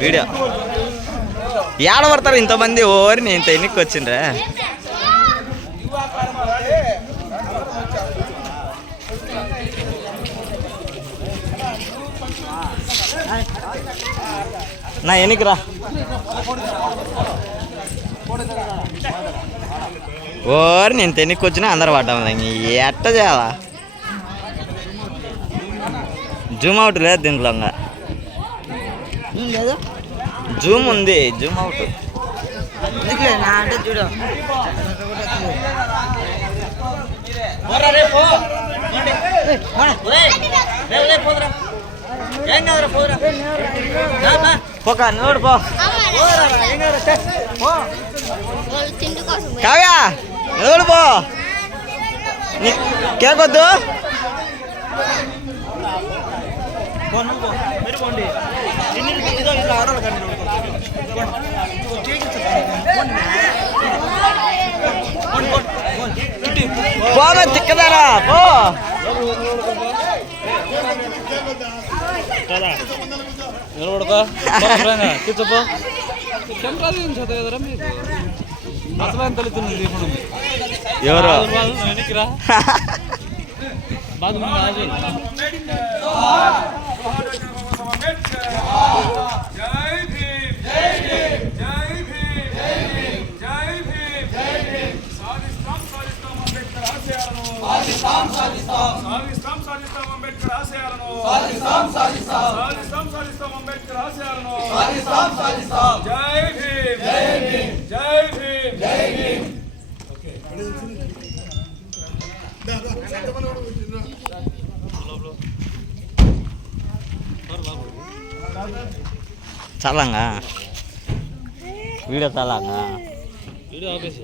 video ఏడ పడతారు ఇంతమంది ఓరి నేను ఇంత ఎన్నికి వచ్చిండ్రా నా ఎన్నికి రా ఓరి నేను తెన్నికి వచ్చినా అందరు పడ్డాము ఎట్ట చేయాలా జూమ్ అవుట్ లేదు దీంట్లో లేదు జూమ్ ఉంది జూమ్ అవుట్ నా అంటే చూడు పోక నోడు పో కావ్యా నోడు పో కేక్ వద్దు పోగా తిక్కదారా పో నిలబడతా కూర్చోపో కెమెరా చదువు కదరా మీకు అసలు తెలుస్తుంది ఇప్పుడు ఎవరు వెనక్కిరా బాధ చాలంగా వీడియో చాలంగా వీడియో ఆపేసి